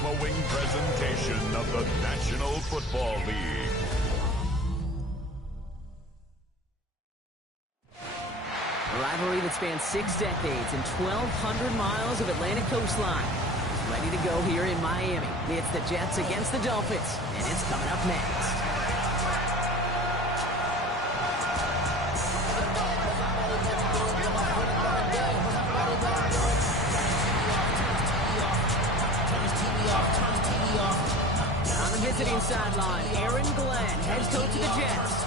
following presentation of the National Football League. A rivalry that spans 6 decades and 1,200 miles of Atlantic coastline is ready to go here in Miami. It's the Jets against the Dolphins, and it's coming up next. Visiting sideline, Aaron Glenn, head coach of the Jets.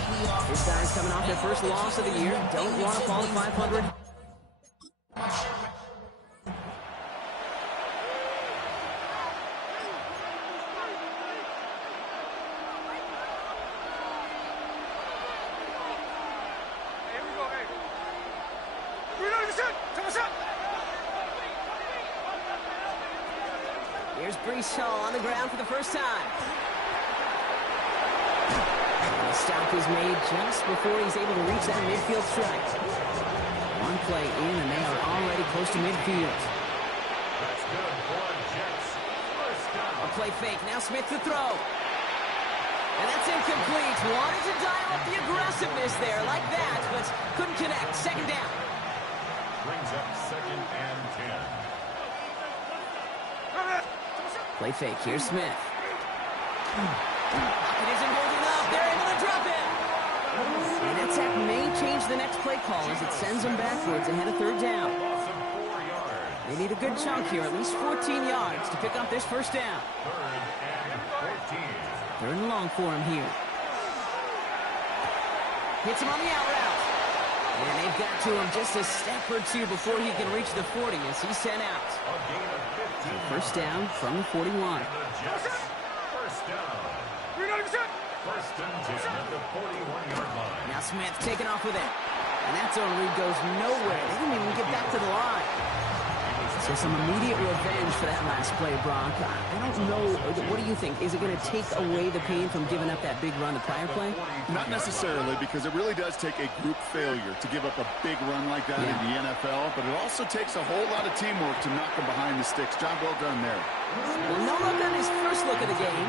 His guys coming off their first loss of the year, don't want to fall to 500. Here's Brees Hall on the ground for the first time. The stop is made just before he's able to reach that midfield strike. One play in, and they are already close to midfield. That's good for Jets. First down. A play fake. Now Smith to throw. And that's incomplete. Wanted to dial up the aggressiveness there like that, but couldn't connect. Second down. Brings up 2nd and 10. Play fake. Here's Smith. Pocket isn't holding up. They're able to drop him. And that sack may change the next play call as it sends them backwards ahead of 3rd down. They need a good chunk here, at least 14 yards to pick up this first down. 3rd and long for him here. Hits him on the out route. And they've got to him just a step or two before he can reach the 40 as he's sent out. So first down from the 41. First down. First and 10 at the 41-yard line. Now Smith taking off with it. And that zone read goes nowhere. They didn't even get back to the line. So some immediate revenge for that last play, Brock. I don't know. What do you think? Is it going to take away the pain from giving up that big run the prior play? Not necessarily, because it really does take a group failure to give up a big run like that in the NFL, but it also takes a whole lot of teamwork to knock them behind the sticks. Job well done there. Well, no look on his first look of the game,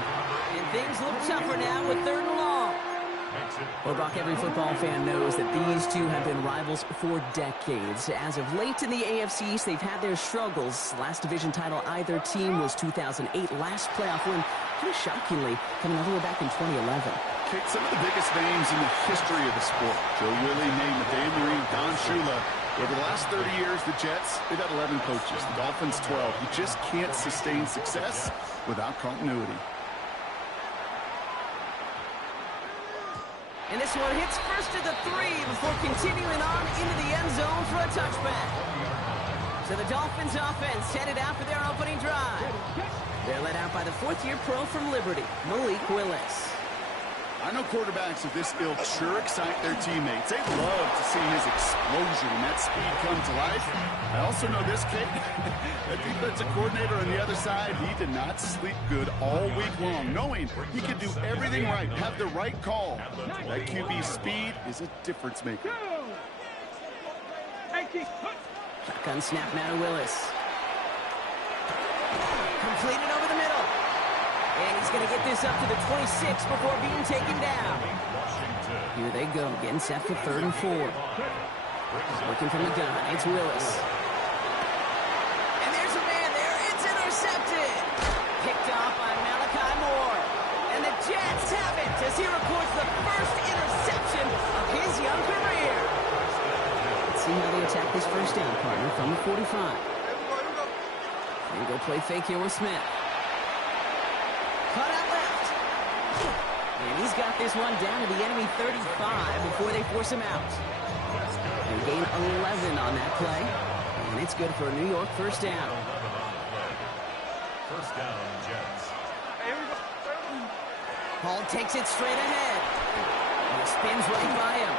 and things look tougher now with 3rd and long. Well, Brock, every football fan knows that these two have been rivals for decades. As of late in the AFC East, they've had their struggles. Last division title either team was 2008. Last playoff win, kind of shockingly, coming all the way back in 2011. Kicked some of the biggest names in the history of the sport. Joe Willie, Nate Madden, Don Shula. Over the last 30 years, the Jets, they've had 11 coaches. The Dolphins, 12. You just can't sustain success without continuity. And this one hits first to the 3 before continuing on into the end zone for a touchback. So the Dolphins offense headed out for their opening drive. They're led out by the 4th-year pro from Liberty, Malik Willis. I know quarterbacks of this ilk sure excite their teammates. They love to see his explosion and that speed come to life. I also know this kid, the defensive coordinator on the other side, he did not sleep good all week long, knowing he could do everything right, have the right call. That QB speed is a difference maker. Shotgun snap now to Willis. Completed over the middle. And he's going to get this up to the 26 before being taken down. Here they go, getting set for 3rd and 4. Working from the gun, it's Willis. And there's a man there, it's intercepted. Picked off by Malachi Moore. And the Jets have it as he records the first interception of his young career. Let's see how they attack this first down, partner, from the 45. Here we go, play fake here with Smith. Cut out left. And he's got this one down to the enemy 35 before they force him out. They gain 11 on that play. And it's good for a New York first down. First down, Jets. Hall takes it straight ahead. And he spins right by him.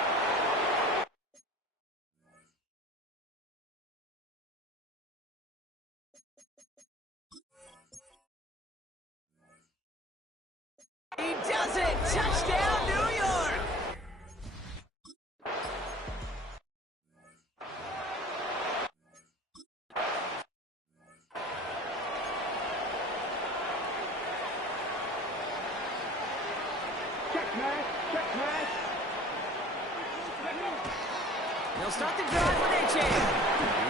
He does it! Touchdown, New York! They'll start the drive with a chance.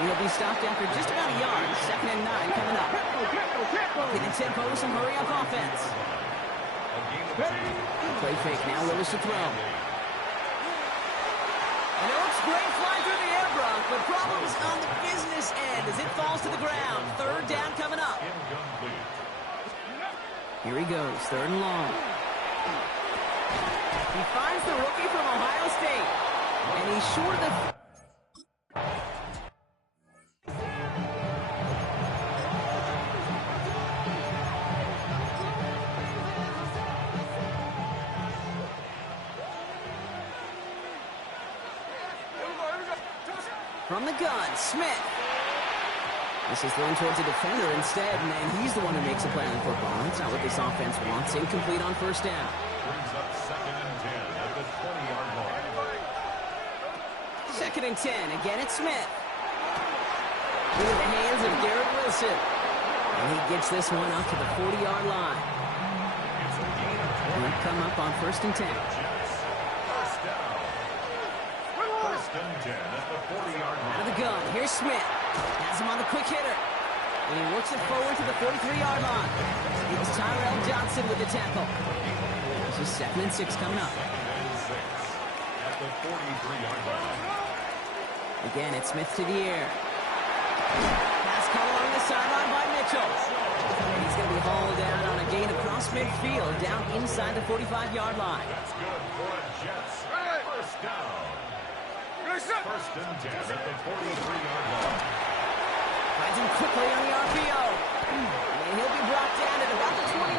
He'll be stopped after just about a yard. 2nd and 9 coming up. Getting tempo with some hurry-up offense. Play fake now. Willis to throw. And it looks great flying through the air, Brock, but problems on the business end as it falls to the ground. 3rd down coming up. Here he goes. 3rd and long. He finds the rookie from Ohio State. And he's short of the... From the gun, Smith. This is thrown towards a defender instead, and he's the one who makes a play on football. That's not what this offense wants. Incomplete on 1st down. Brings up 2nd and 10 at the 20-yard line. 2nd and 10. Again, it's Smith. Into the hands of Garrett Wilson. And he gets this one up to the 40-yard line. He'll come up on 1st and 10. First down. 1st and 10 at the 40-yard line. Out of the gun, here's Smith. Has him on the quick hitter. And he works it forward to the 43-yard line. It's Tyrell Johnson with the tackle. This is 2nd and 6 coming up. 2nd and 6 at the 43-yard line. Again, it's Smith to the air. Pass caught along the sideline by Mitchell. And he's going to be hauled down on a gain across midfield, down inside the 45-yard line. That's good for a Jets. First down. 1st and 10 at the 43-yard line. Finds him quickly on the RPO. And he'll be brought down at about the 29.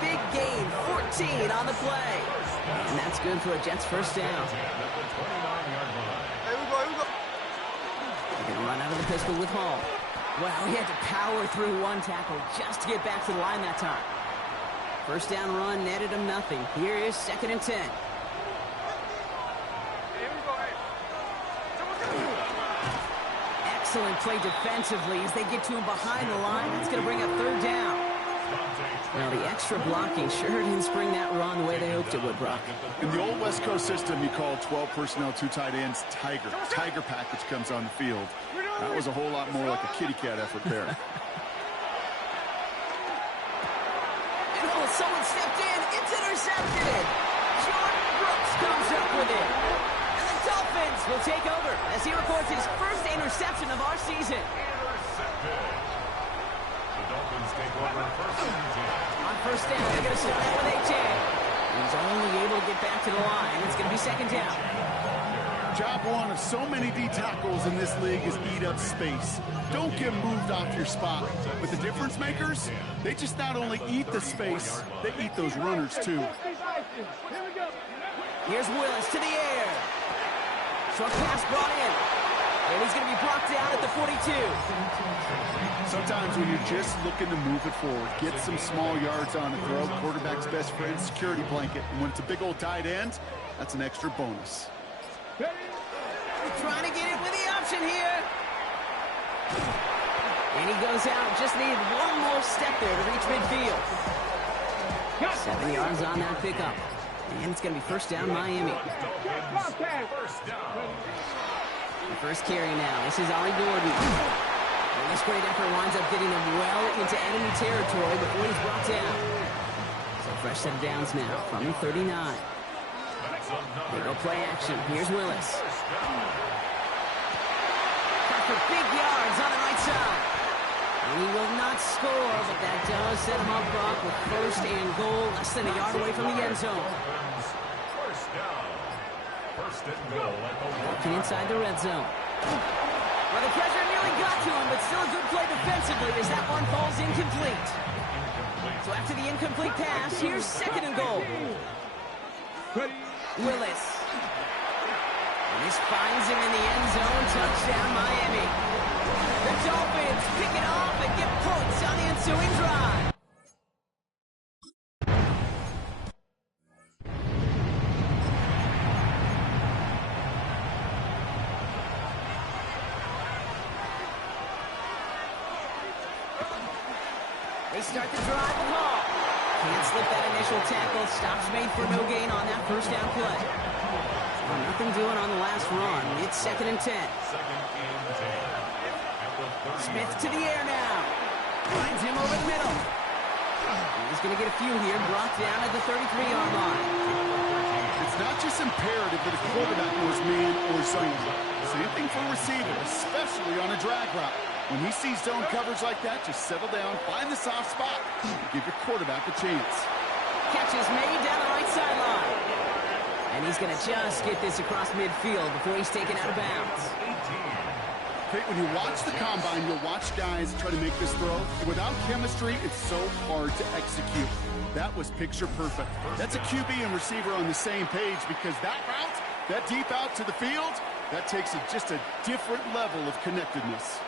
Big gain, 14 on the play. And that's good for a Jets first down. At the 29-yard line. They're going to run out of the pistol with Hall. Wow, he had to power through one tackle just to get back to the line that time. First down run netted him nothing. Here is 2nd and 10. Excellent play defensively as they get to him behind the line. That's going to bring up 3rd down. Well, the extra blocking sure didn't spring that run the way they hoped it would, Brock. In the old West Coast system, you call 12 personnel, 2 tight ends, Tiger. Tiger package comes on the field. That was a whole lot more like a kitty cat effort there. And oh, someone stepped in. It's intercepted. Jordan Brooks comes up with it. And the Dolphins will take over as he records his first interception of our season. Intercepted. The Dolphins take over 1st and 10. On 1st down, they're going to start out with A.J. He's only able to get back to the line. It's going to be 2nd down. Job one of so many D tackles in this league is eat up space. Don't get moved off your spot. But the difference makers, they just not only eat the space, they eat those runners too. Here's Willis to the air. Short pass brought in. And he's going to be brought down at the 42. Sometimes when you're just looking to move it forward, get some small yards on the throw, quarterback's best friend, security blanket. And when it's a big old tight end, that's an extra bonus. Trying to get it with the option here. And he goes out. Just needed one more step there to reach midfield. 7 yards on that pickup. And it's going to be 1st down, Miami. First down. The first carry now. This is Ollie Gordon. And this great effort winds up getting him well into enemy territory before he's brought down. So fresh set of downs now from the 39. They go play action. Here's Willis. Got for big yards on the right side. And he will not score, but that does set him up, Brock, with 1st and goal, less than a yard away from the end zone. First down. 1st and goal at the Looking inside the red zone. Well, the pressure nearly got to him, but still a good play defensively as that one falls incomplete. So after the incomplete pass, here's 2nd and goal. Willis. And this finds him in the end zone. Touchdown, Miami. The Dolphins pick it off and get points on the ensuing drive. They start the drive with Hall. Can't slip that initial tackle. Stops made for no gain on that first down play. Well, nothing doing on the last run. It's 2nd and 10. Smith to the air now. Finds him over the middle. He's going to get a few here. Brought down at the 33-yard line. It's not just imperative that a quarterback knows man or zone. Same thing for a receiver, especially on a drag route. When he sees zone coverage like that, just settle down, find the soft spot, and give your quarterback a chance. Catch is made down the right sideline. And he's going to just get this across midfield before he's taken out of bounds. Okay, when you watch the combine, you'll watch guys try to make this throw. Without chemistry, it's so hard to execute. That was picture perfect. That's a QB and receiver on the same page because that route, that deep out to the field, that takes just a different level of connectedness.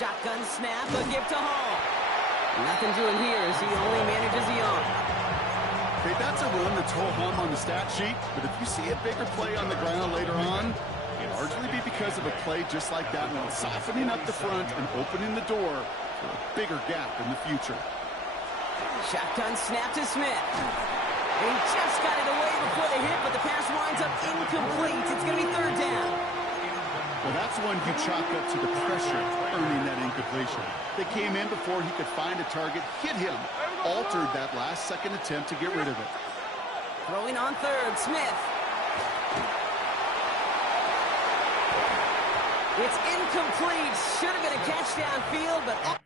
Shotgun snap, a give to Hall. Nothing doing here as he only manages the arm. Okay, that's a run that's ho-hum on the stat sheet, but if you see a bigger play on the ground later on, it'll largely be because of a play just like that one, softening up the front and opening the door for a bigger gap in the future. Shotgun snap to Smith. And he just got it away before the hit, but the pass winds up incomplete. It's going to be 3rd down. Well, that's one you chalk up to the pressure earning that incompletion. They came in before he could find a target, hit him, altered that last-second attempt to get rid of it. Throwing on 3rd, Smith. It's incomplete. Should have been a catch downfield, but...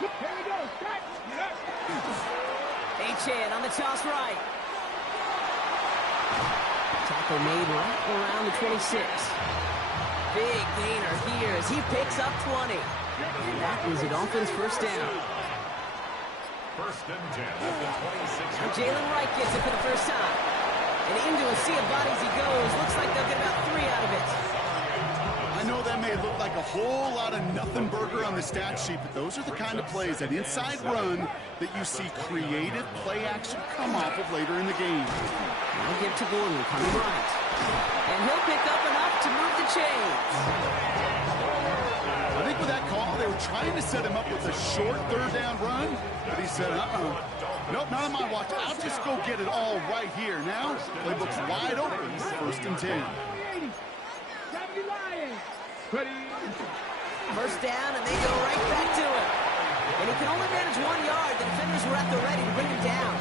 Here we go. H.N. on the toss right. Tackle made right around the 26. Big gainer here as he picks up 20. And that is a Dolphins first down. 1st and 10 at the 26. Now Jalen Wright gets it for the first time. And into a sea of bodies he goes. Looks like they'll get about 3 out of it. I know that may look like a whole lot of nothing burger on the stat sheet, but those are the kind of plays, that inside run, that you see creative play action come off of later in the game. Now give to Gordon, coming right. And he'll pick up enough to move the chains. I think with that call, they were trying to set him up with a short 3rd down run, but he said, nope, not on my watch. I'll just go get it all right here. Now, playbook's wide open, 1st and 10. First down, and they go right back to it. And he can only manage 1 yard. The defenders were at the ready to bring him down.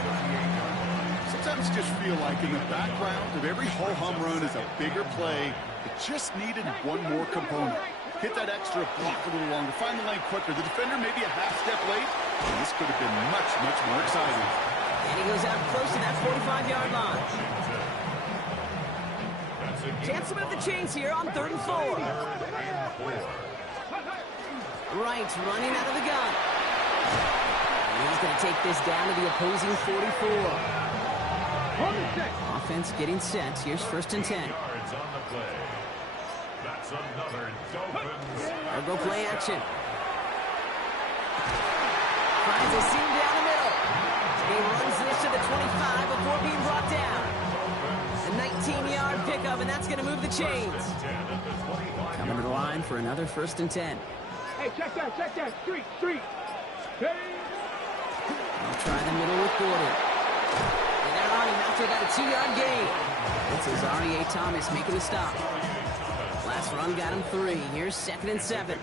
Sometimes you just feel like in the background of every ho-hum run is a bigger play. It just needed one more component. Hit that extra block a little longer. Find the lane quicker. The defender may be a half step late, and this could have been much, much more exciting. And he goes out close to that 45-yard line. Chance to move the chains here on 3rd and 4. Wright's running out of the gun. And he's going to take this down to the opposing 44. Offense getting set. Here's 1st and 10. Yards on the play. That's another Dolphins. They'll go play action. Finds a seam down the middle. He runs this to the 25 before being brought down. A 19-yard pickup, and that's going to move the chains. Coming to the line for another 1st and 10. Hey, check that. Street. Hey. I'll try the middle with Gordon. And they're on him after about a 2-yard gain. It's Azarie Thomas making the stop. Last run got him 3. Here's 2nd and 7.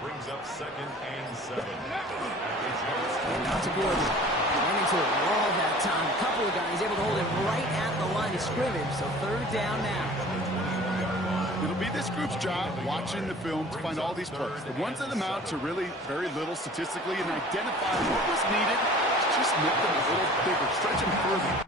Brings up 2nd and 7. And out to Gordon. Went into a wall that time. A couple of guys able to hold him right at the line of scrimmage. So 3rd down now. It'll be this group's job watching the film to find all these plays. The ones that amount to really very little statistically and identify what was needed to just make them a little bigger, stretch them further.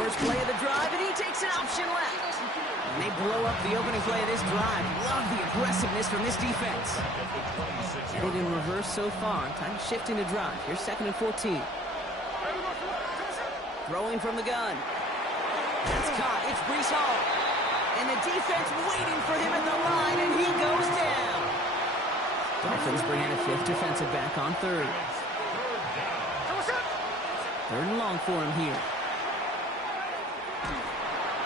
First play of the drive, and he takes an option left. And they blow up the opening play of this drive. Love the aggressiveness from this defense. Headed in reverse so far. Time to shift into drive. Here's 2nd and 14. Throwing from the gun. That's caught. It's Breece Hall. And the defense waiting for him at the line, and he goes down. Dolphins bring in a 5th defensive back on 3rd. 3rd and long for him here.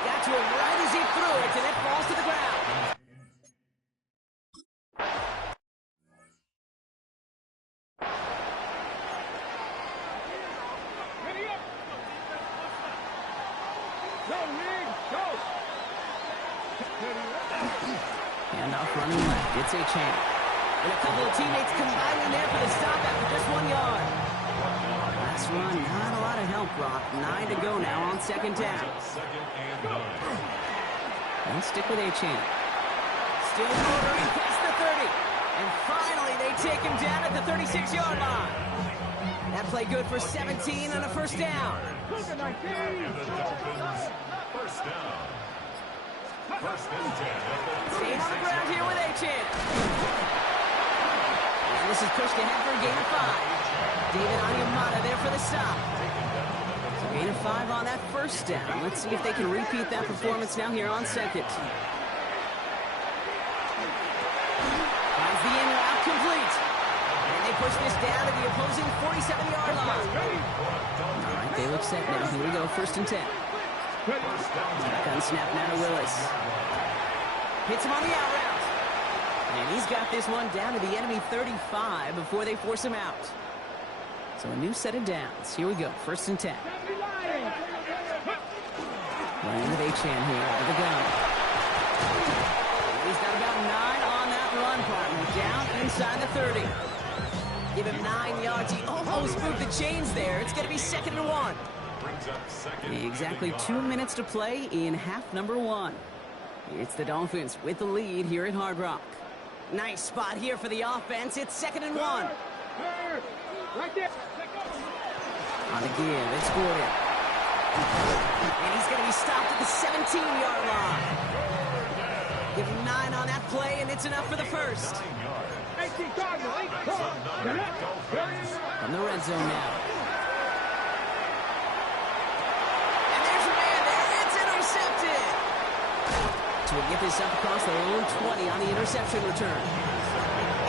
Got to him right as he threw it, and it falls to the ground. Handoff running left. It's Achane. And a couple of teammates combining there for the stop after just 1 yard. Last run, not a lot of help, Brock. 9 to go now on 2nd down. And stick with Achane. Still motoring past the 30. And finally, they take him down at the 36-yard line. That play good for 17 on a 1st down. And the Dolphins, 1st down. 1st and 10. Staying on the ground here with Achane. And this is pushed ahead for a gain of 5. David Onyemata there for the stop. So gain of 5 on that 1st down. Let's see if they can repeat that performance now here on 2nd. Finds the in route complete. And they push this down to the opposing 47-yard line. All right, they look set now. Here we go, 1st and 10. Gun snap now to Willis. Hits him on the out route. And he's got this one down to the enemy 35 before they force him out. So a new set of downs. Here we go, 1st and 10. Running with Achane here out of the gun. He's got about 9 on that run, partner. Down inside the 30. Give him 9 yards. He almost moved the chains there. It's going to be 2nd and 1. Exactly 2 minutes to play in half number 1. It's the Dolphins with the lead here at Hard Rock. Nice spot here for the offense. It's 2nd and 1. Right there. On the give, it's Gordon. And he's going to be stopped at the 17-yard line. Give him 9 on that play, and it's enough for the 1st. From the red zone now. To get this up across their own 20 on the interception return.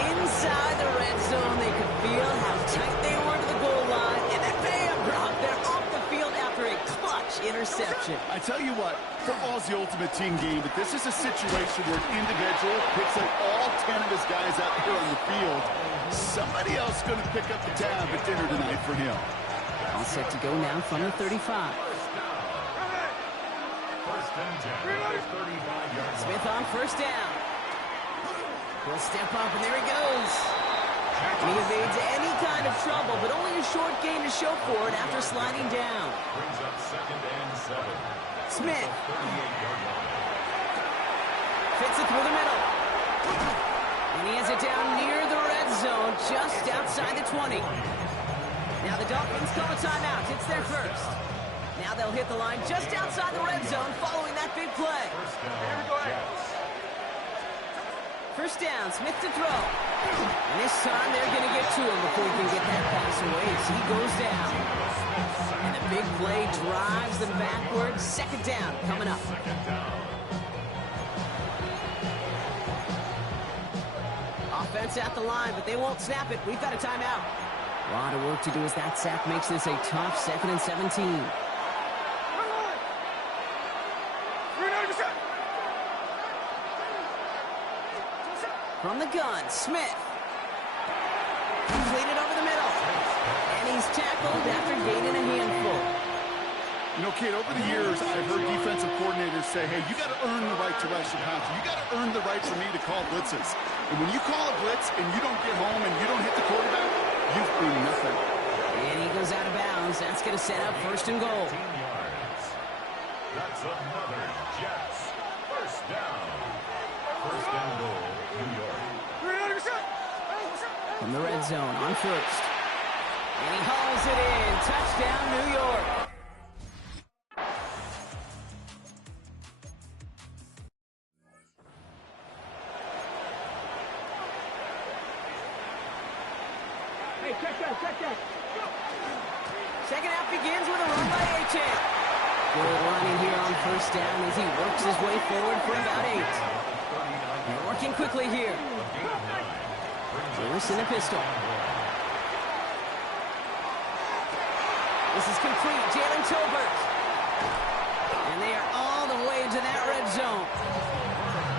Inside the red zone, they could feel how tight they were to the goal line, and then bam, Brock, they're off the field after a clutch interception. I tell you what, football's the ultimate team game, but this is a situation where an individual picks up all 10 of his guys out here on the field. Somebody else is going to pick up the tab at dinner tonight for him. All set to go now from the 35. Smith on 1st down. He'll step up, and there he goes. And he evades any kind of trouble, but only a short gain to show for it after sliding down. Brings up 2nd and 7. Smith. Fits it through the middle. And he has it down near the red zone, just outside the 20. Now the Dolphins call a timeout. It's their 1st. Now they'll hit the line just outside the red zone following that big play. 1st down, Smith to throw. And this time they're going to get to him before he can get that pass away as he goes down. And the big play drives them backwards. 2nd down coming up. Offense at the line, but they won't snap it. We've got a timeout. A lot of work to do as that sack makes this a tough 2nd and 17. From the gun, Smith. Completed over the middle. And he's tackled after gaining a handful. You know, Kate, over the years, I've heard defensive coordinators say, hey, you got to earn the right to rush your passer. You got to earn the right for me to call blitzes. And when you call a blitz and you don't get home and you don't hit the quarterback, you've earned nothing. And he goes out of bounds. That's going to set up 1st and goal. 15 yards. That's another Jets. 1st down. 1st and goal, New York. From the red zone on 1st. And he hauls it in. Touchdown, New York. Second half begins with a run by A-Chain. Good running here on first down as he works his way forward for about 8. They're working quickly here. Lewis in the pistol. This is complete. Jalen Tolbert. And they are all the way into that red zone.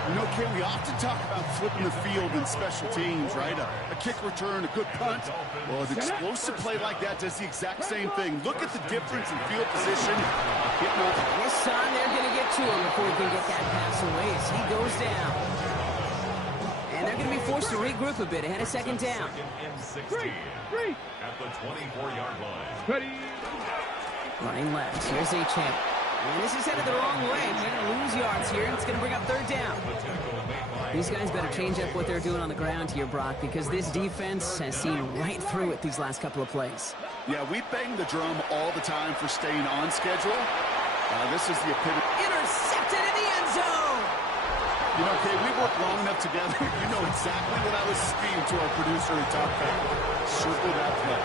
You know, Kay, we often talk about flipping the field in special teams, right? A kick return, a good punt. Well, an explosive play like that does the exact same thing. Look at the difference in field position. This time they're going to get to him before he can get that pass away as he goes down. And they're going to be forced to regroup a bit ahead of second down. Three. At the 24-yard line. Ready. Running left. Here's A-Chain. And this is headed the wrong way. They're going to lose yards here, and it's going to bring up third down. These guys better change up what they're doing on the ground here, Brock, because this defense has seen right through it these last couple of plays. Yeah, we bang the drum all the time for staying on schedule. This is the epitome. Intercepted in the end zone. You know, Kay, we worked long enough together. You know exactly what I was speaking to our producer and top back. Circle that play.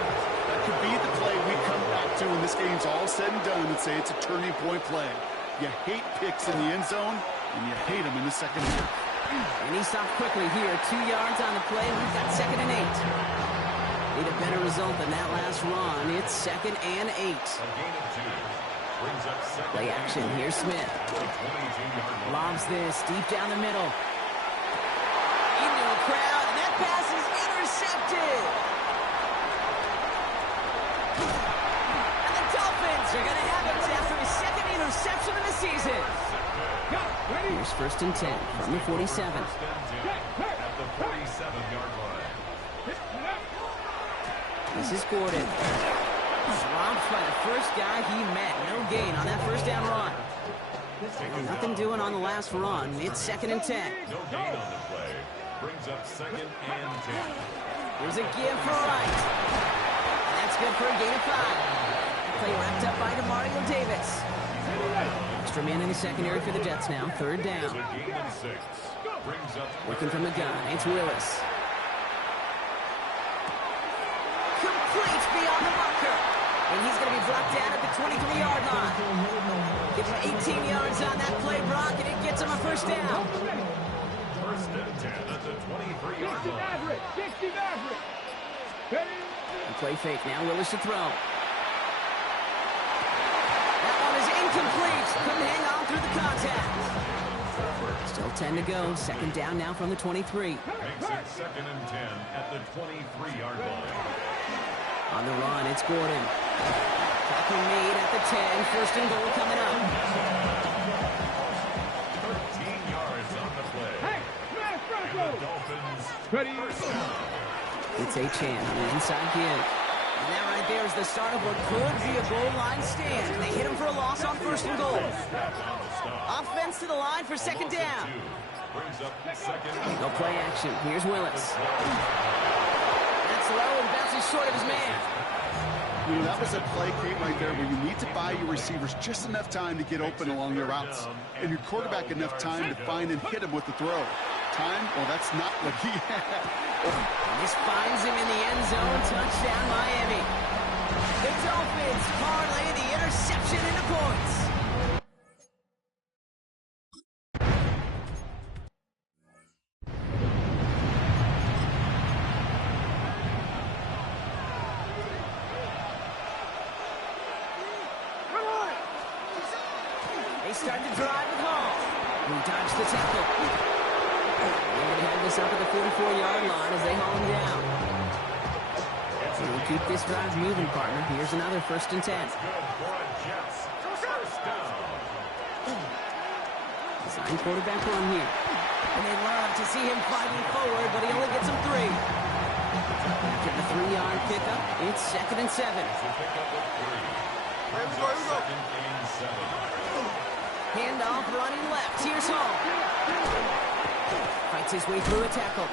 That could be the play we come back to when this game's all said and done and say it's a turning point play. You hate picks in the end zone, and you hate them in the second half. And he stopped quickly here. 2 yards on the play. We've got 2nd and 8. Need a better result than that last run. It's 2nd and 8. A gain of 2. Brings up second. Play action. Here's Smith. Lobs this deep down the middle. Into a crowd, and that pass is intercepted. And the Dolphins are going to have it after his 2nd interception of the season. Here's 1st and 10 from the 47. At the 47-yard line. This is Gordon. Swamped by the first guy he met. No gain on that first down run. Well, nothing doing on the last run. It's 2nd and 10. No gain on the play. Brings up 2nd and 10. Here's a give for Wright. And that's good for a gain of 5. Play wrapped up by DeMario Davis. Extra man in the secondary for the Jets now. 3rd down. It's a gain of 6. Brings up Working from the gun. It's Willis. Complete beyond the marker. And he's going to be brought down at the 23-yard line. Gives him 18 yards on that play, Brock, and it gets him a first down. 1st and 10 at the 23-yard line. 60 Maverick. Ready. And play fake now. Willis to throw. That one is incomplete. Couldn't hang on through the contact. Still 10 to go. 2nd down now from the 23. Makes it 2nd and 10 at the 23-yard line. On the run, it's Gordon. Tackle made at the 10. 1st and goal coming up. 13 yards on the play. Hey, smash front And row. the Dolphins Ready. first down. It's A-Chan on the inside give. And that right there is the start of what could be a goal line stand. They hit him for a loss on 1st and goal. Offense to the line for 2nd down. Brings up 2nd. No play action. Here's Willis. That's low and bounces short of his man. You know, that was a play, Kate, right there where you need to buy your receivers just enough time to get open along their routes. And your quarterback enough time to find and hit him with the throw. Time? Well, that's not what he had. And this finds him in the end zone. Touchdown, Miami. The Dolphins parlay the interception into points. They start to drive with Hall. Who dodged the tackle. They're going to have this up at the 44-yard line as they haul him down. So we'll keep this drive moving, partner. Here's another 1st and 10. Good for a Jets. First down. Sign quarterback run here. And they love to see him fighting forward, but he only gets him 3. After the 3-yard pickup, it's 2nd and 7. To pick up with 3. Brings up 2nd and 7. Handoff running left. Here's Hall. Fights his way through a tackle.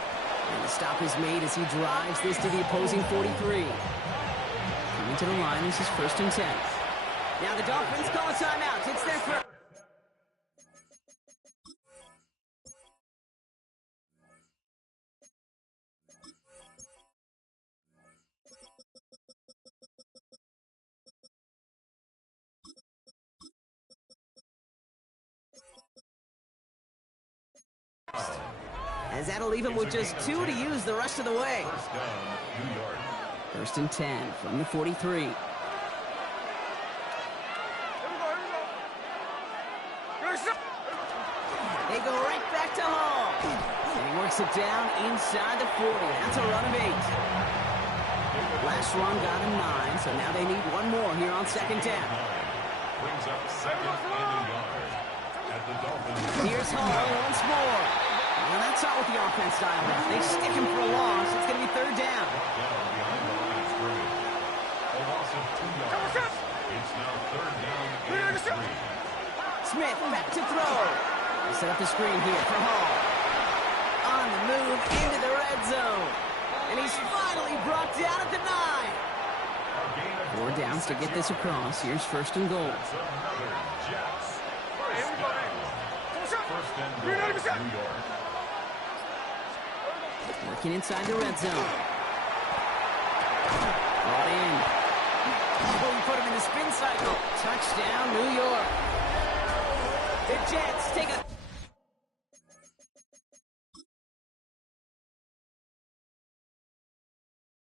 And the stop is made as he drives this to the opposing 43. Coming to the line, this is 1st and 10. Now the Dolphins call a timeout. It's their first. as that'll leave him with just 2 to use the rest of the way. First down, New York. 1st and 10 from the 43. They go right back to Hall. And he works it down inside the 40. That's a run of 8. Last run got him 9, so now they need one more here on 2nd down. Brings up 2nd and a yard. At the Dolphins. Here's Hall once more. Well, that's not what the offense style is. They stick him for a loss. It's going to be 3rd down. Down behind the line of scrimmage. A loss of 2 yards. It's now 3rd down and 3. Smith back to throw. They set up the screen here for Hall. On the move into the red zone. And he's finally brought down at the 9. 4 downs to get this across. Here's 1st and goal. That's another Jets. First down. 1st and goal, New York. Working inside the red zone. Brought in. Oh, he put him in the spin cycle. Touchdown, New York. The Jets take a